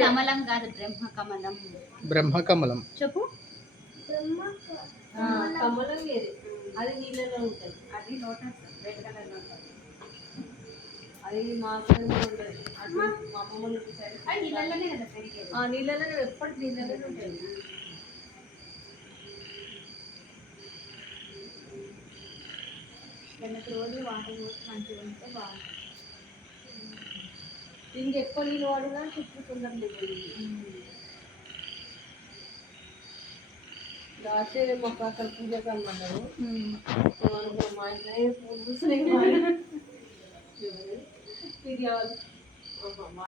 కమలం కాదు, బ్రహ్మ కమలం. బ్రహ్మ కమలం చెప్పు. కమలం వేరే, అది నీళ్ళలో ఉంటుంది. అది లోటస్, రెడ్ కలర్ లోటస్. అది మా సైడ్ ఉంటుంది. అది మా అమ్మమ్మ సైడ్. అది నీళ్ళలోనే కదా పెరిగేది. నీళ్ళలోనే, ఎప్పటికి నీళ్ళలోనే ఉంటుంది. రోజు వాటర్ పోసి మంచిగా ఉంటే బాగుంటుంది. దీనికి ఎక్కువ నీళ్ళు వాడినా చుట్టూ తొందరలేదు. రాసే మాకు అక్కడ పూజకు అన్నారు. మా ఇంట్లో పూలు పూస్తున్నాయి.